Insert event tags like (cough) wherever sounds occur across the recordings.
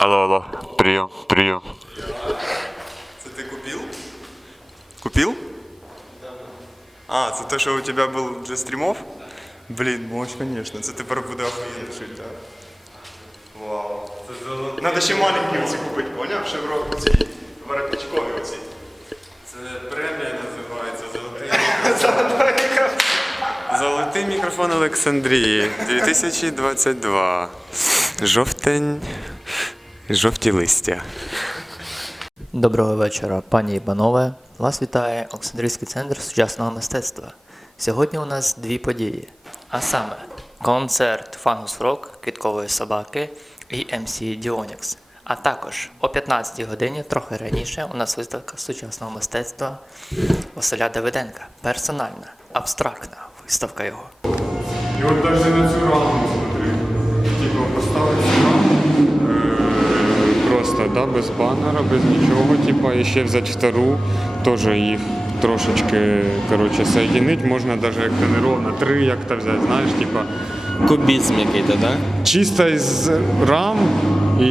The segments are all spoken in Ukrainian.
Алло, алло, прием, прием. Це ти купив? Купил? А, це те, що у тебе був для стрімов? Блін, мощ, конечно. Це тепер буде охуєнно шить, так? Вау. Надо ще маленькі оці купити, поняв? Шевро ці воротничкові оці. Це премія називається (laughs) Золотий мікрофон. Золотий мікрофон Олександрії 2022. Жовтень. Жовті листя. Доброго вечора, пані і панове. Вас вітає Олександрійський центр сучасного мистецтва. Сьогодні у нас дві події. А саме концерт Фангус Рок Квіткової собаки і MC Діонікс. А також о 15-й годині, трохи раніше, у нас виставка сучасного мистецтва Василя Давиденка. Персональна, абстрактна виставка його. І от навіть на цю раму смотри. Типу поставити да, без банера, без нічого, типа, і ще взяти втору, теж їх трошечки, коротше, соєдинити, можна навіть як то не ровно, три як-то взяти, знаєш, типа, Кубізм який-то, да? чисто із рам і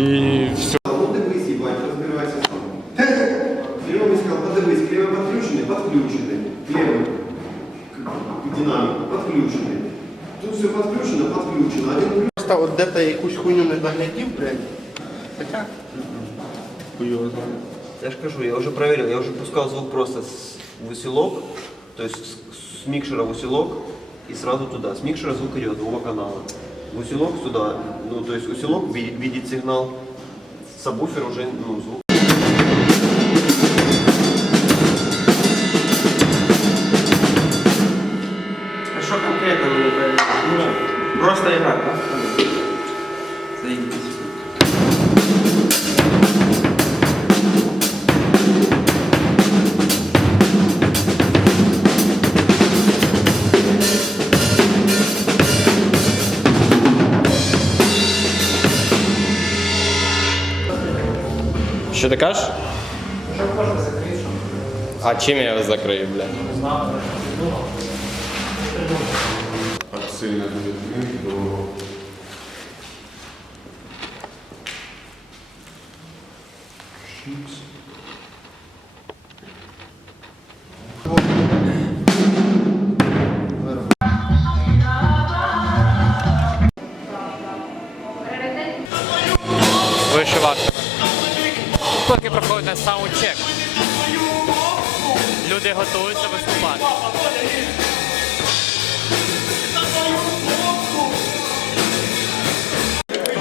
все. Дивись, їбать, розбирайся сам. Клево сказав, подивись, клево підключений, підключений. Клево динаміку, підключений. Тут все підключено, підключено. Один. Просто от де-то якусь хуйню не доглядів, блядь. Хоча. Хуйово знаю. Я же кажу, я уже проверил, я уже пускал звук просто с в усилок, то есть с, микшера в усилок и сразу туда. С микшера звук идет, два канала. В усилок сюда, ну то есть усилок ви- видит сигнал, сабвуфер уже, ну, звук. Що ти кажеш? А чим я його закрию, блядь? Сильно до Вишивати. Поки саундчек. Люди готуються виступати.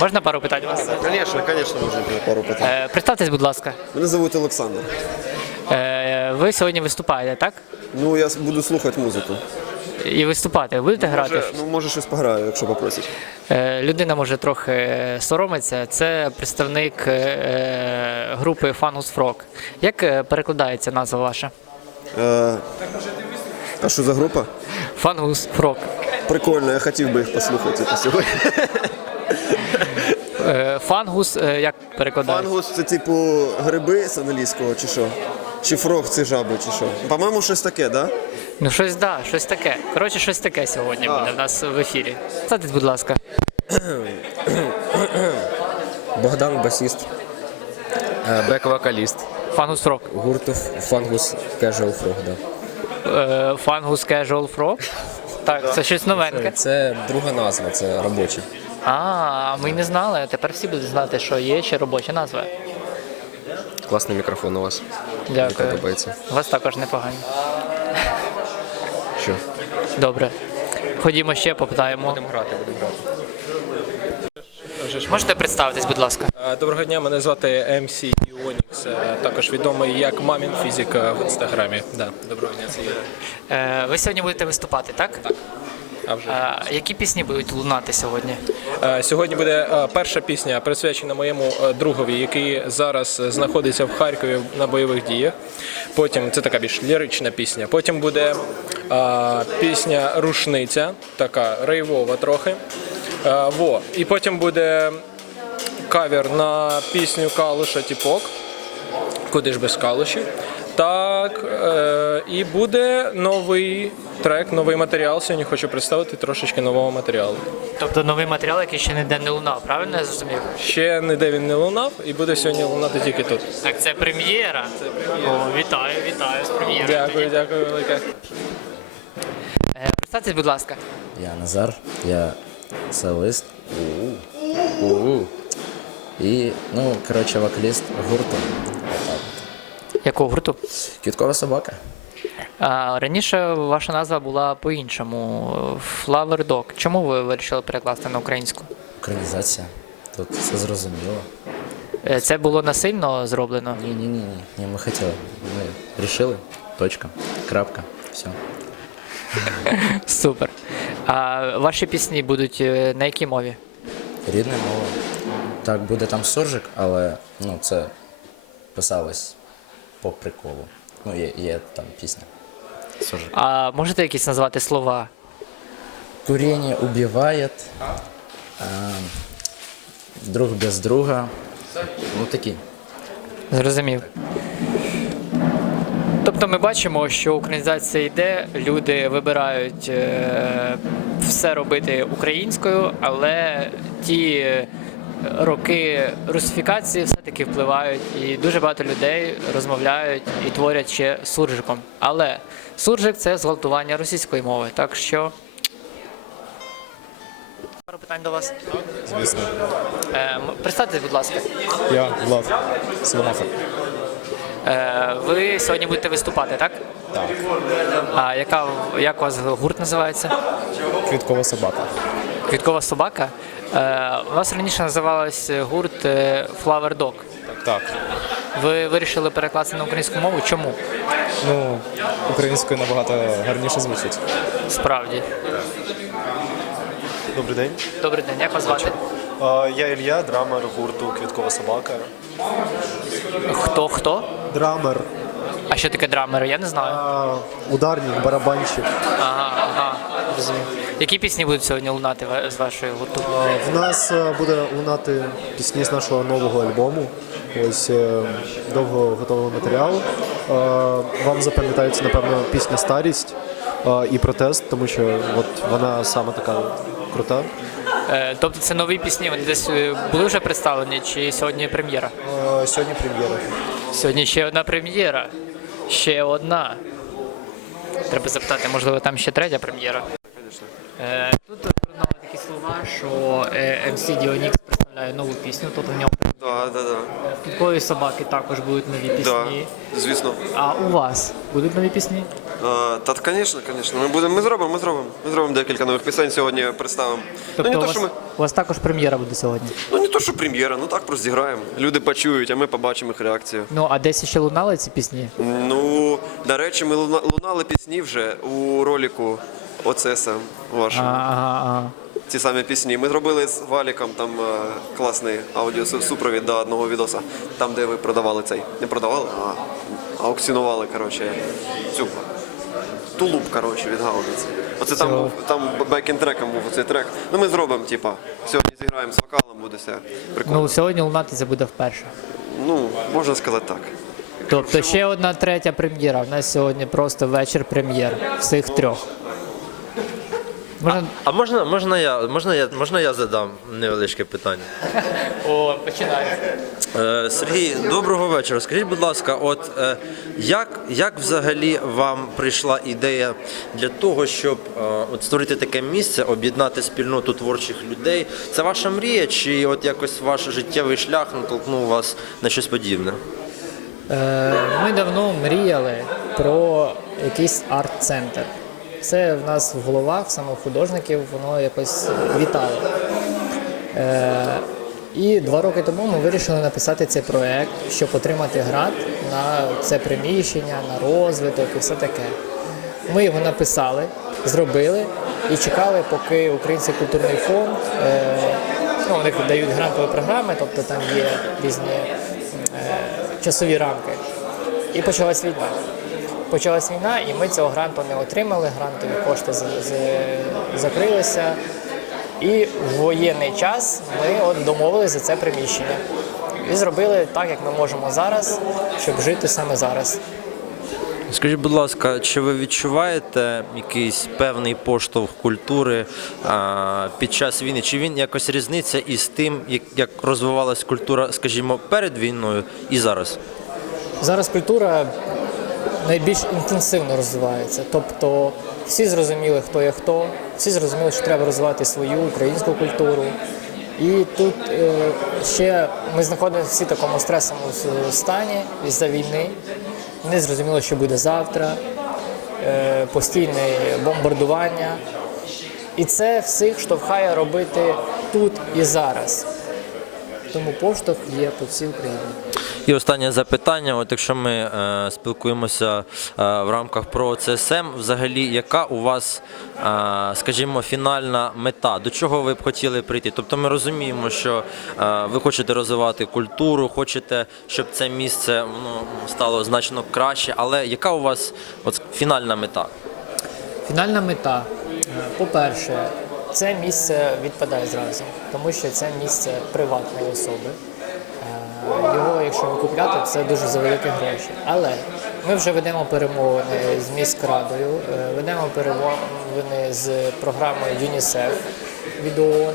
Можна пару питань у вас? Конечно, конечно, можна пару питань. Е, представтесь, будь ласка. Мене звуть Олександр. Е, ви сьогодні виступаєте, так? Ну, я буду слухати музику. І виступати. Будете грати? Може, ну, може щось пограю, якщо попросять. Е, людина може трохи соромиться. Це представник е, групи Fanus Frog. Як е, перекладається назва ваша? Е, а що за група? Fanus Frog. Прикольно, я хотів би їх послухати сьогодні. Е, Фангус, е, як перекладається? Фангус це типу гриби з англійського чи що? Чи фрог це жаби, чи що? По-моєму, щось таке, да? Ну щось да, щось таке. Коротше, щось таке сьогодні буде в нас в ефірі. Ставтесь, будь ласка. (coughs) Богдан басіст, е, бек-вокаліст, Фангус Frog. гурту Фангус Casual Frog. Да. Е, Фангус Casual Frog. Так, це щось новеньке. Це друга назва, це робоча. А, ми не знали. Тепер всі будуть знати, що є ще робоча назва. Класний мікрофон у вас. Мені Дякую. подобається. У вас також непогані. Добре. Ходімо ще, попитаємо. Будемо грати, будемо грати. Можете представитись, будь ласка. Е, Доброго дня, мене звати MC Іонікс, е, також відомий як Мамін Фізик е, в інстаграмі. Да, доброго дня, це я. Е, ви сьогодні будете виступати, так? Так. А вже. Е, які пісні будуть лунати сьогодні? Е, Сьогодні буде е, перша пісня, присвячена моєму е, другові, який зараз знаходиться в Харкові на бойових діях. Потім це така більш лірична пісня. Потім буде е, пісня Рушниця, така рейвова трохи. Е, Во. І потім буде кавер на пісню Калуша Тіпок. Куди ж без калушів. Так, е, і буде новий трек, новий матеріал. Сьогодні хочу представити трошечки нового матеріалу. Тобто новий матеріал, який ще ніде не лунав, правильно я зрозумів? Ще ніде він не лунав і буде сьогодні лунати тільки тут. Так це прем'єра. О, вітаю, вітаю з прем'єрою. Дякую, дякую велике. Е, Представтесь, будь ласка. Я Назар, я солист. У-у. І, ну, коротше, вокаліст гурту. Якого гурту? Квіткова собака. А, раніше ваша назва була по-іншому Flower Dog. Чому ви вирішили перекласти на українську? Українізація. Тут все зрозуміло. Е, Це було насильно зроблено. Ні, ні, ні, ні. Ні, ми хотіли. Ми рішили. Точка. Крапка. Все. (laughs) Супер. А ваші пісні будуть е, на якій мові? Рідна мова. Так, буде там суржик, але ну, це писалось по приколу. Ну, є, є там пісня. Суржик. А можете якісь назвати слова? Курение убивает. А, друг без друга. Ну такі. Зрозумів. Тобто ми бачимо, що українізація йде, люди вибирають е, все робити українською, але ті роки русифікації все-таки впливають, і дуже багато людей розмовляють і творять ще суржиком. Але суржик це зґвалтування російської мови. Так що. Пару питань до вас. Звісно. Е, представтесь, будь ласка. Я Влад Соломаха. Е, ви сьогодні будете виступати, так? Так. А яка як у вас гурт називається? Квіткова собака. Квіткова собака. Е, у нас раніше називалось гурт е, Flower Dog. Так, так. Ви вирішили перекласти на українську мову. Чому? Ну, українською набагато гарніше звучить. Справді. Добрий день. Добрий день, як вас звати? Я Ілля, драмер гурту Квіткова собака. Хто хто? Драмер, А що таке драмери? Я не знаю. ударник, барабанщик. Ага, ага, розумію. Які пісні будуть сьогодні лунати з вашої гурту? Е, В нас е, буде лунати пісні з нашого нового альбому. Ось е, довго готовий матеріал. Вам запам'ятається, напевно, пісня Старість і протест, тому що от вона саме така крута. Тобто це нові пісні, вони десь були вже представлені, чи сьогодні прем'єра? Сьогодні прем'єра. Сьогодні ще одна прем'єра. Ще одна. Треба запитати, можливо, там ще третя прем'єра. Е, Тут придумали такі слова, що е, MC Діонікс представляє нову пісню, тут у нього Да, да, да. в собаки також будуть нові пісні. Звісно. А у вас будуть нові пісні? Та, звісно, звісно. Ми будемо, ми зробимо, ми зробимо. Ми зробимо декілька нових пісень сьогодні представимо. Тобто ну не у, то, вас, що ми. у вас також прем'єра буде сьогодні. Ну не то, що прем'єра, ну так просто зіграємо. Люди почують, а ми побачимо їх реакцію. Ну, а десь ще лунали ці пісні? Ну, до речі, ми луна- лунали пісні вже у роліку Оцеса вашого. Ага. Ці самі пісні. Ми зробили з Валіком там е, класний аудіосупровід до одного відоса, там, де ви продавали цей. Не продавали, а аукціонували, коротше, цю тулуб, коротше, від гаубиці. Оце там був там бекін треком був оцей трек. Ну ми зробимо, типа, сьогодні зіграємо з вокалом, буде все прикольно. Ну, сьогодні лунати це буде вперше. Ну, можна сказати так. Тобто ще одна третя прем'єра. У нас сьогодні просто вечір прем'єр. Всіх трьох. Можна... А можна, можна я, можна я, можна я задам невеличке питання? О, починаю. Е, Сергій, доброго вечора. Скажіть, будь ласка, от е, як, як взагалі вам прийшла ідея для того, щоб е, от створити таке місце, об'єднати спільноту творчих людей? Це ваша мрія, чи от якось ваш життєвий шлях натолкнув вас на щось подібне? Е, Ми давно мріяли про якийсь арт-центр. Це в нас в головах, саме художників, воно якось вітало. Е, І два роки тому ми вирішили написати цей проект, щоб отримати грант на це приміщення, на розвиток і все таке. Ми його написали, зробили і чекали, поки Український культурний фонд, е, ну, вони дають грантові програми, тобто там є різні е, часові рамки. І почалась війна. Почалась війна, і ми цього гранту не отримали, грантові кошти закрилися. І в воєнний час ми от домовилися за це приміщення. І зробили так, як ми можемо зараз, щоб жити саме зараз. Скажіть, будь ласка, чи ви відчуваєте якийсь певний поштовх культури а, під час війни? Чи він якось різниця із тим, як, як розвивалась культура, скажімо, перед війною і зараз? Зараз культура найбільш інтенсивно розвивається. Тобто всі зрозуміли, хто є хто, всі зрозуміли, що треба розвивати свою українську культуру. І тут е, ще ми знаходимося всі в такому стресовому стані із-за війни. Не зрозуміло, що буде завтра, е, постійне бомбардування. І це всіх штовхає робити тут і зараз. Тому поштовх є по всій Україні. І останнє запитання: от якщо ми е, спілкуємося е, в рамках про ЦСМ, взагалі, яка у вас, е, скажімо, фінальна мета? До чого ви б хотіли прийти? Тобто ми розуміємо, що е, ви хочете розвивати культуру, хочете, щоб це місце воно стало значно краще, але яка у вас от, фінальна мета? Фінальна мета. Е, По-перше, це місце відпадає зразу, тому що це місце приватної особи. Е, Його, якщо викупляти, це дуже за великі гроші. Але ми вже ведемо перемовини з міськрадою, е, ведемо перемовини з програмою ЮНІСЕФ від ООН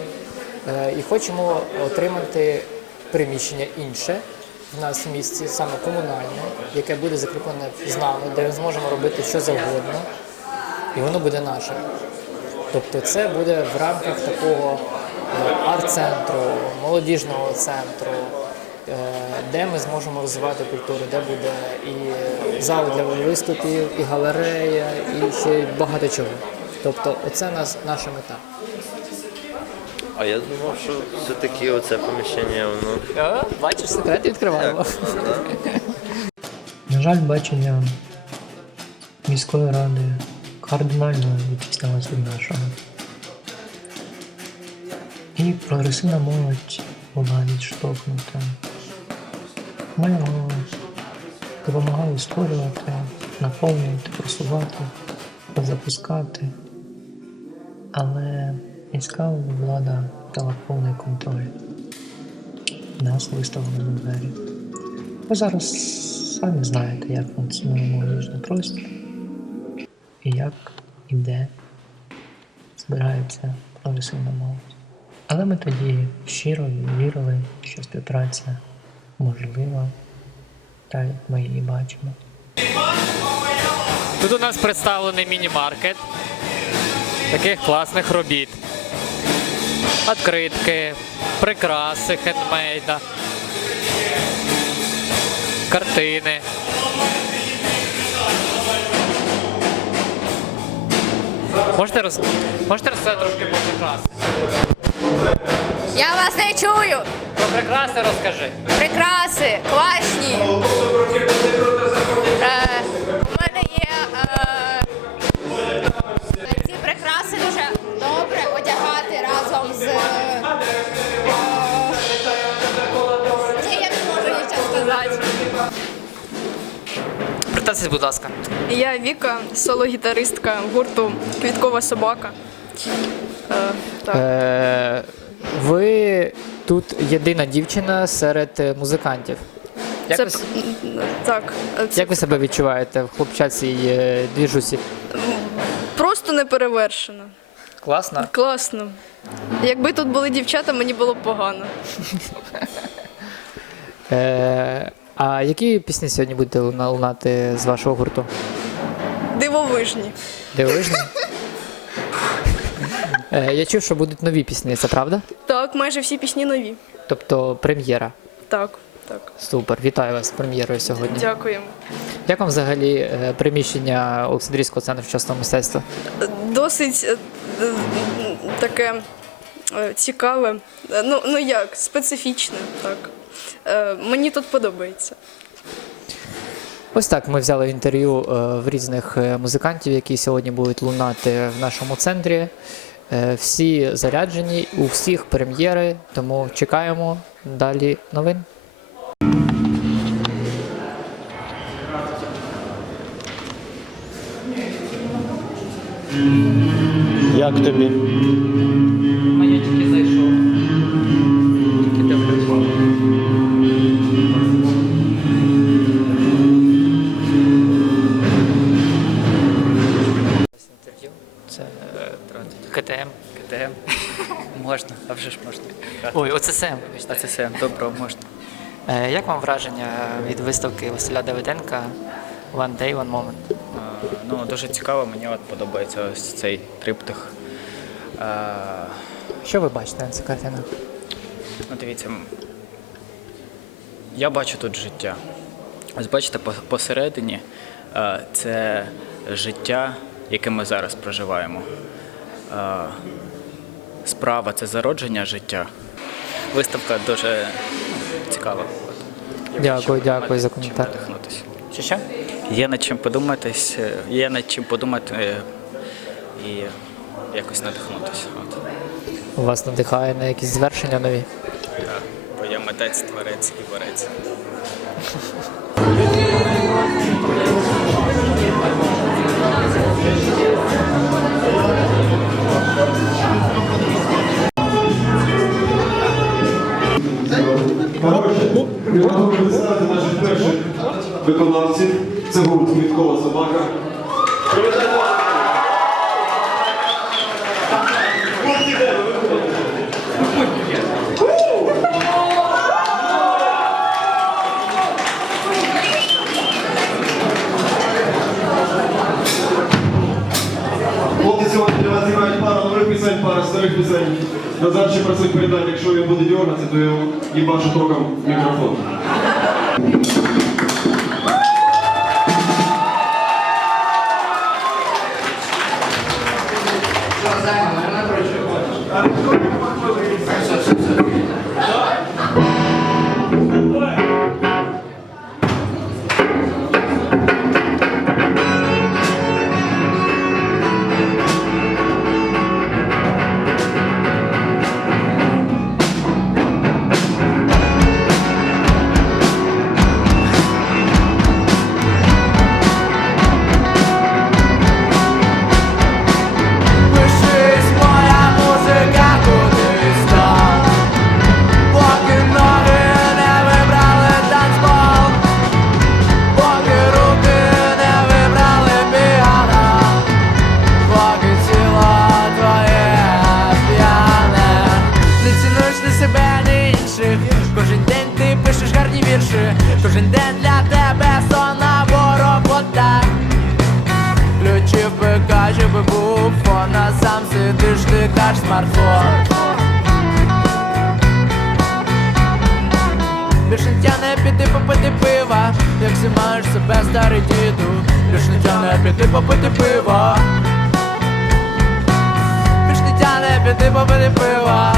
е, і хочемо отримати приміщення інше в нас в місті, саме комунальне, яке буде закріплене з нами, де ми зможемо робити що завгодно і воно буде наше. Тобто це буде в рамках такого е, арт-центру, молодіжного центру, е, де ми зможемо розвивати культуру, де буде і зал для виступів, і галерея, і ще багато чого. Тобто, оце нас, наша мета. А я думав, що все-таки оце поміщення, воно. Бачиш, секрети відкриваємо. На жаль, бачення міської ради кардинально відрізнялось від нашого. І прогресивна молодь була відштовхнута. Ми його допомагали створювати, наповнювати, просувати, запускати. Але міська влада дала повний контроль. Нас виставили на двері. Ви зараз самі знаєте, як функціонує молодіжний простір як і де збирається прогресивна молодь. Але ми тоді щиро вірили, що співпраця можлива, так як ми її бачимо. Тут у нас представлений міні-маркет таких класних робіт. Откритки, прикраси хендмейда, картини. Можете, роз... Можете все трошки про? Я вас не чую. Про прикраси розкажи. Прикраси, класні. Е, Я Віка, соло-гітаристка гурту Квіткова собака. Е, так. Е, ви тут єдина дівчина серед е, музикантів. Як, Це ви, так. е, Це як ви себе відчуваєте в хлопчацій е, двіжусі? просто неперевершено. Класно? Класно. Якби тут були дівчата, мені було б погано. Е, а які пісні сьогодні будете луна- лунати з вашого гурту? Дивовижні. Дивовижні? Е, я чув, що будуть нові пісні, це правда? Так, майже всі пісні нові. Тобто прем'єра. Так, так. Супер, вітаю вас з прем'єрою сьогодні. Дякуємо. Як вам взагалі е, приміщення Олександрійського центру сучасного мистецтва? Досить е, е, таке е, цікаве. Е, Ну, ну як, специфічне, так. Е, Мені тут подобається. Ось так ми взяли інтерв'ю е, в різних е, музикантів, які сьогодні будуть лунати в нашому центрі. Е, Всі заряджені, у всіх прем'єри, тому чекаємо далі новин. Як тобі? Можна, а вже ж можна. Ой, ОЦСМ. А це все, добро, можна. Е, Як вам враження від виставки Василя Давиденка One Day, One Moment? А, Ну, дуже цікаво, мені от подобається ось цей триптих. А, Що ви бачите на цій картинах? Ну, дивіться, м, я бачу тут життя. Ось бачите, по- посередині е, це життя, яке ми зараз проживаємо. Е, Справа це зародження життя. Виставка дуже цікава. Дякую, дякую за коментар. Що що? Є над чим подуматись, е, є над чим подумати е, і якось надихнутися. От. Вас надихає на якісь звершення нові? Так. Бо я митець, творець і борець. (laughs) Предлагаю представити наших перших виконавців. Це гурт Квіткова собака. Назад ще просив передати, якщо він буде дергатися, то я їбашу током мікрофон. Пишись, Не себе, ні інших. Кожен день ти пишеш гарні вірші. Кожен день для тебе сон або робота Включив ПК, щоб був фон А сам сидиш, ти тикаш смартфон. Більше не тяне піти попити пива. Як си маєш себе старий діду. Більше не тяне піти попити пива Більше не тяне піти попити пива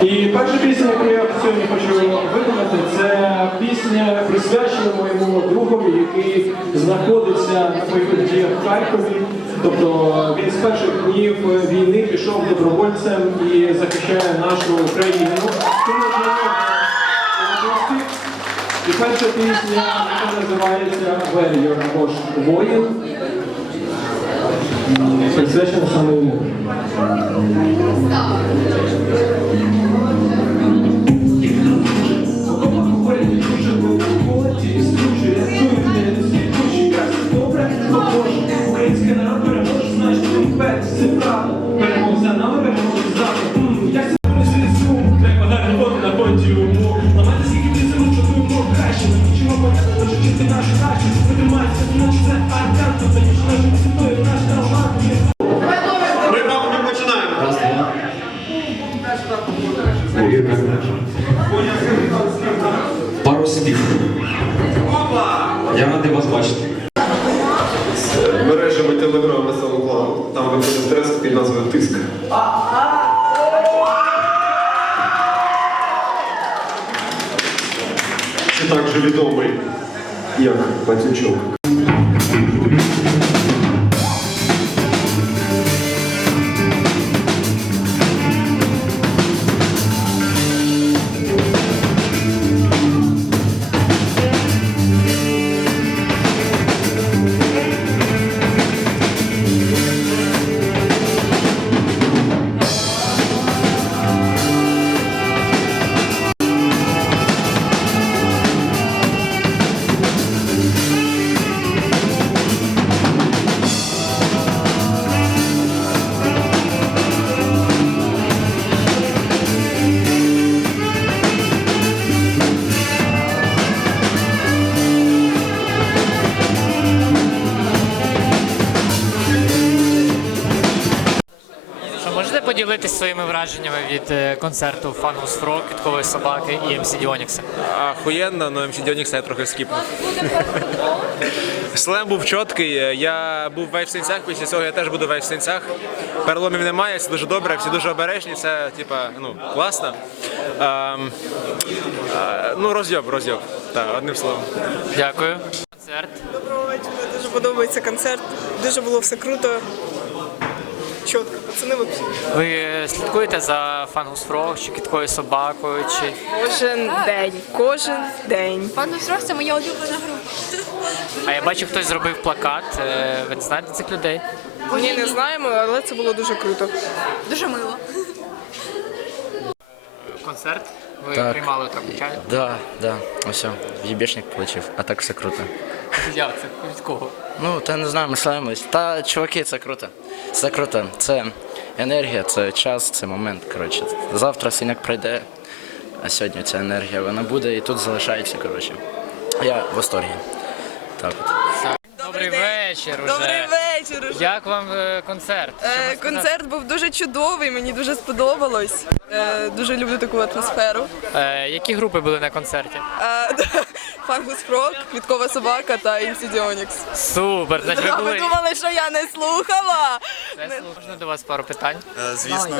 І перша пісня, яку я сьогодні хочу виконати, це пісня присвячена моєму другові, який знаходиться на бойових діях в Харкові. Тобто він з перших днів війни пішов добровольцем і захищає нашу Україну. І перша пісня, яка називається Вер'єр або ж воїн. Присвячена саме йому. Український народ переможе, значить він вперше, це правда. Перемога за Пацючок. Від е, концерту Фангус Фрог, Квіткової собаки і МС Діонікса? Охуєнно, але МС Діонікса я трохи скіпнув. Слем був чіткий, я був весь в синцях, після цього я теж буду весь в синцях. Переломів немає, все дуже добре, всі дуже обережні, все типа, ну, класно. Ем, е, ну, розйоб, розйоб. Так, одним словом. Дякую. Концерт. Доброго вечора, дуже подобається концерт. Дуже було все круто. Чітко, пацани вообще. Ви слідкуєте за Фангус Фрог чи Квіткою собакою? Чи... Кожен день, кожен день. Фангус Рок це моя улюблена група. А я бачу, хтось зробив плакат. Е, Ви не знаєте цих людей? Ні, не знаємо, але це було дуже круто. Дуже мило. Концерт? Ви Так. приймали там участь? Да, да. Ось, єбішник получив, а так все круто. Як це? Від кого? Ну, та не знаю, ми славимось. Та чуваки, це круто. Це круто. Це енергія, це час, це момент. Коротше. Завтра синяк пройде, а сьогодні ця енергія вона буде і тут залишається. Коротше. Я в восторгі. Так от. Добрий вечір уже. Добрий вечір. уже. Як вам е, концерт? Що Е, концерт був дуже чудовий, мені дуже сподобалось. Е, дуже люблю таку атмосферу. Е, які групи були на концерті? Е, (laughs) Фангус Фрок, Квіткова собака та MC Діонікс. Супер, значить ви були. Ви думали, що я не слухала? Це Можна до вас пару питань? Е, Звісно.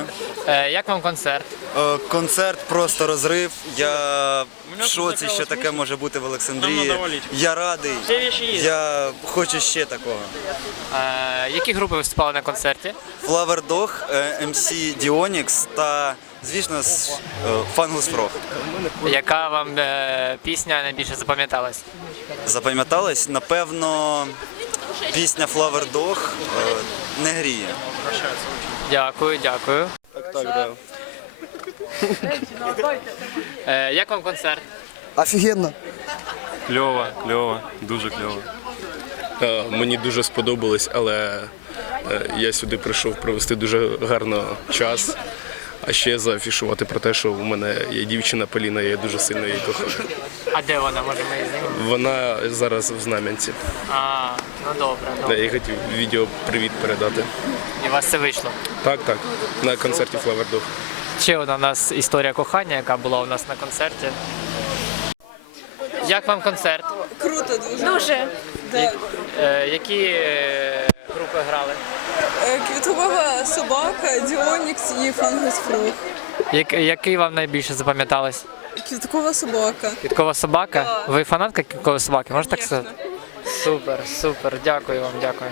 Е, як вам концерт? Е, Концерт просто розрив. Я в шоці, що таке може бути в Олександрії. Я радий. Я хочу ще такого. Е, які групи виступали на концерті? Flower Dog, е, MC Dionix та, звісно, с- е, Fungus Яка вам е, пісня найбільше запам'яталась? Запам'яталось? Напевно, пісня Flower Dog е, не гріє. Дякую, дякую. Так, так, да. Е, як вам концерт? Офігенно. Кльово, кльово, дуже кльово. Е, Мені дуже сподобалось, але е, я сюди прийшов провести дуже гарно час. А ще заафішувати про те, що у мене є дівчина Поліна, я дуже сильно її кохаю. А де вона? Може ми її знімемо? Вона зараз в Знам'янці. А, ну добре, Я добре. їй хотів відео привіт передати. І у вас це вийшло. Так, так, на концерті Flower Dog. Ще одна у нас історія кохання, яка була у нас на концерті. Як вам концерт? Круто дуже. Дуже. Да. Е, які е, групи грали? Квіткова собака, Діонікс і Фангусфруг. Як, який вам найбільше запам'яталось? Квіткова собака. Квіткова собака? Ви фанатка квіткової собаки, можна так сказати? Супер, супер, дякую вам, дякую.